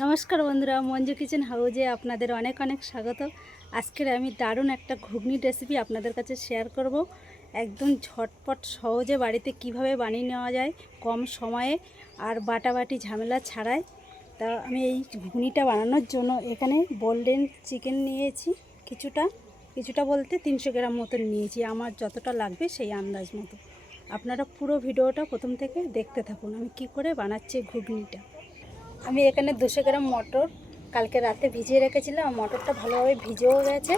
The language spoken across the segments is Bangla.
নমস্কার বন্ধুরা, মঞ্জু কিচেন হাউজে আপনাদের অনেক অনেক স্বাগত। আজকের আমি দারুণ একটা ঘুগনি রেসিপি আপনাদের কাছে শেয়ার করব। একদম ঝটপট সহজে বাড়িতে কিভাবে বানিয়ে নেওয়া যায় কম সময়ে আর বাটাবাটি ঝামেলা ছাড়াই। তা আমি এই ঘুগনিটা বানানোর জন্য এখানে বোনলেস চিকেন নিয়েছি। কিছুটা বলতে 300 গ্রাম মতন নিয়েছি, আমার যতটা লাগবে সেই আন্দাজ মতো। আপনারা পুরো ভিডিওটা প্রথম থেকে দেখতে থাকুন আমি কি করে বানাচ্ছি ঘুগনিটা। আমি এখানে 200 গ্রাম মটর কালকে রাতে ভিজিয়ে রেখেছিলাম। মটরটা ভালোভাবে ভিজেও গেছে।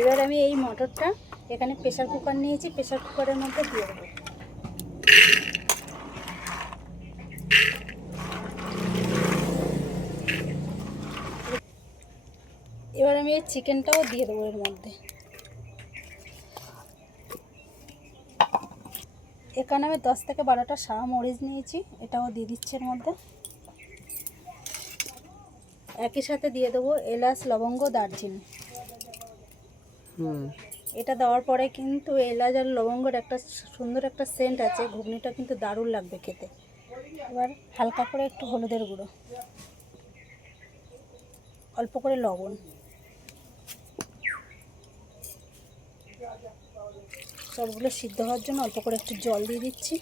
এবার আমি এই মটরটা এখানে প্রেসার কুকার নিয়েছি, প্রেসার কুকারের মধ্যে দিয়ে দেবো। এবার আমি এই চিকেনটাও দিয়ে দেবো এর মধ্যে। এখানে আমি 10 থেকে 12টা সাদা মরিচ নিয়েছি, এটাও দিয়ে দিচ্ছি এর মধ্যে। একই সাথে দিয়ে দেবো এলাচ, লবঙ্গ, দারচিনি। এটা দেওয়ার পরে কিন্তু এলাচ আর লবঙ্গর একটা সুন্দর একটা সেন্ট আছে, ঘুগনিটা কিন্তু দারুণ লাগবে খেতে। এবার হালকা করে একটু হলুদের গুঁড়ো, অল্প করে লবণ, সবগুলো সিদ্ধ হওয়ার জন্য অল্প করে একটু জল দিয়ে দিচ্ছি।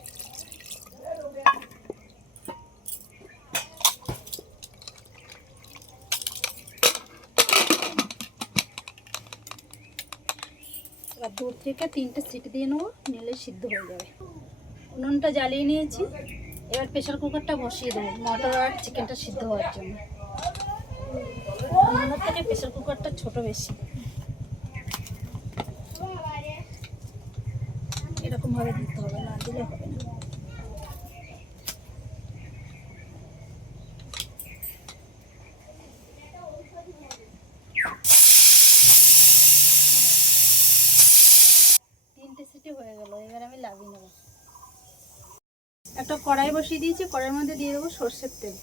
এবার 2 থেকে 3টে সিটি দিয়ে নেবো, নিলে সিদ্ধ হয়ে যাবে। উনুনটা জ্বালিয়ে নিয়েছি। এবার প্রেসার কুকারটা বসিয়ে দেবো মটর আর চিকেনটা সিদ্ধ হওয়ার জন্য। উনুনের থেকে প্রেসার কুকারটা ছোট বেশি, এরকমভাবে দিতে হবে, না দিলে হবে না। তিনটে সিটি হয়ে গেল, এবার আমি লাগিয়ে নেব। একটা কড়াই বসিয়ে দিয়েছি, কড়াইয়ের মধ্যে দিয়ে দেবো সর্ষের তেল।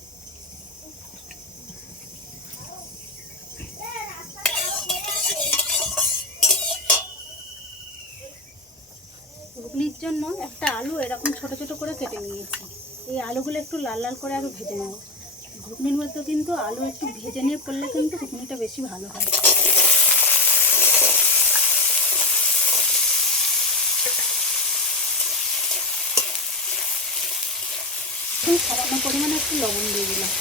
ঘুগনির জন্য একটা আলু এরকম ছোট ছোট করে কেটে নিয়েছি। এই আলুগুলো একটু লাল লাল করে আগে ভেজে নেব। ঘুগনির মধ্যে কিন্তু আলু একটু ভেজে নিয়ে করলে কিন্তু ঘুগনিটা বেশি ভালো হয়। সামান্য পরিমাণে একটু লবণ দিয়ে দিলাম।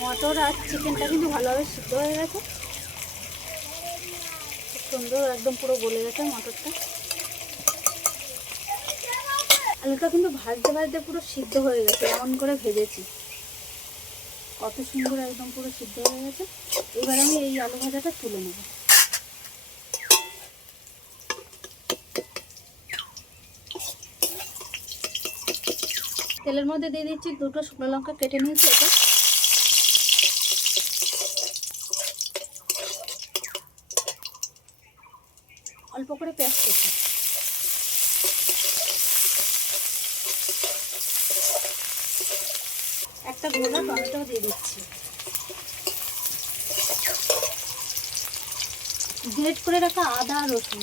মটর আর চিকেনটা কিন্তু ভালোভাবে সিদ্ধ হয়ে গেছে, খুব সুন্দর একদম পুরো গলে গেছে মটরটা। আলুটা কিন্তু ভাজতে ভাজতে পুরো সিদ্ধ হয়ে গেছে, এমন করে ভেজেছি, কত সুন্দর একদম পুরো সিদ্ধ হয়ে গেছে। এবার আমি এই আলু ভাজাটা তুলে নেব। তেলের মধ্যে দিয়ে দিচ্ছি 2টো শুকনো লঙ্কা কেটে নিয়েছি, এটা অল্প করে পেঁয়াজ কেটে, একটা গোটা টমেটো দিয়ে দিচ্ছি, গ্রেট করে রাখা আদা আর রসুন,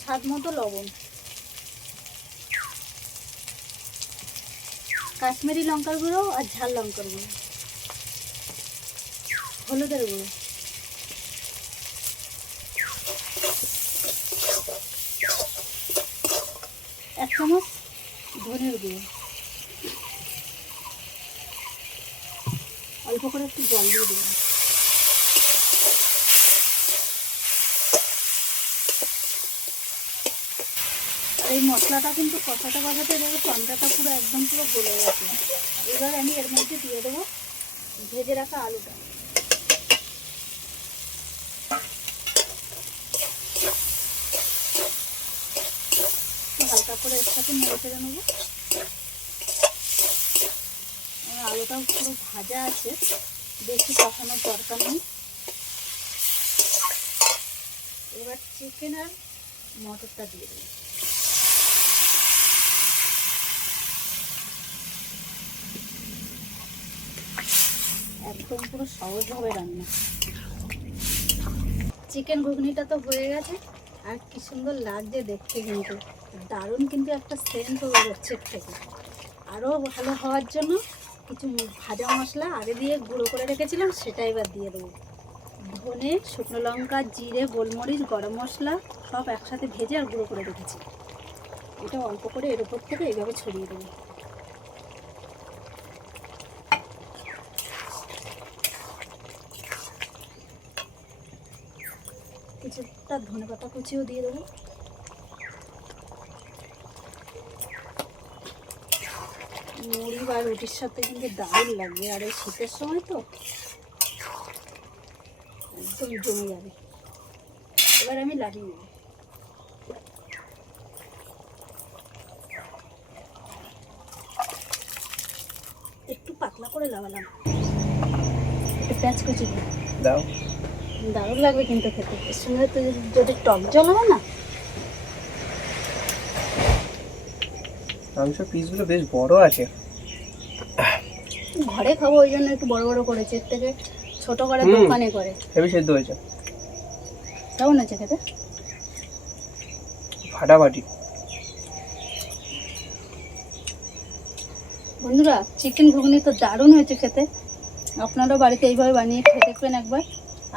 স্বাদ মতো লবণ, কাশ্মীরি লঙ্কার গুঁড়ো আর ঝাল লঙ্কার গুঁড়ো, হলুদের গুঁড়ো, এক চামচ ধনের গুঁড়ো, অল্প করে একটু জল দিয়ে দেবো। আর এই মশলাটা কিন্তু কষাতে কষাতে দেবো, টমেটোটা পুরো একদম পুরো গলে গেছে। এবার আমি এর মধ্যে দিয়ে দেবো ভেজে রাখা আলুটা। হালকা করে এর সাথে নেড়ে চেড়ে নেবো। আলুটাও পুরো ভাজা আছে, বেশি কষানোর দরকার নেই। এবার চিকেন আর মটরটা দিয়ে দেবো। একদম পুরো সহজভাবে রান্না। চিকেন ঘুগনিটা তো হয়ে গেছে, আর কি সুন্দর লাগছে দেখতে, কিন্তু দারুণ কিন্তু একটা সেন্ট বেরোচ্ছে এর থেকে। আরও ভালো হওয়ার জন্য কিছু ভাজা মশলা আগে দিয়ে গুঁড়ো করে রেখেছিলাম, সেটা এবার দিয়ে দেবো। ধনে, শুকনো লঙ্কা, জিরে, গোলমরিচ, গরম মশলা সব একসাথে ভেজে আর গুঁড়ো করে রেখেছি। এটা অল্প করে এর উপর থেকে এইভাবে ছড়িয়ে দেবো। কিছুটা ধনে পাতা কুচিও দিয়ে দেবো। মুড়ি বা রুটির সাথে কিন্তু দারুণ লাগবে, আর এই শীতের সময় তো একদম জমে যাবে। এবার আমি লাগিয়ে নেব। একটু পাতলা করে লাগালাম, একটু পেঁয়াজ কুচি দিয়ে দাও। দারুণ লাগবে কিন্তু খেতে। এর সঙ্গে তো যদি টক জল হবে না। মাংস পিসগুলো বেশ বড় আছে। ঘরে খাবো ওই জন্য একটু বড় বড় করেছে, এর থেকে ছোট করে দোকানে করে। হেভি সেদ্ধ হয়েছে, কেমন আছে খেতে? ফাটাফাটি। বন্ধুরা, চিকেন ঘুগনি তো দারুণ হয়েছে খেতে। আপনারাও বাড়িতে এইভাবে বানিয়ে খেয়ে দেখবেন একবার।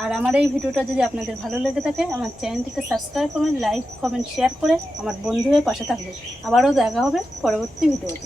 আর আমার এই ভিডিওটা যদি আপনাদের ভালো লেগে থাকে, আমার চ্যানেলটিকে সাবস্ক্রাইব করবেন, লাইক কমেন্ট শেয়ার করে আমার বন্ধু হয়ে পাশে থাকবেন। আবারও দেখা হবে পরবর্তী ভিডিওতে।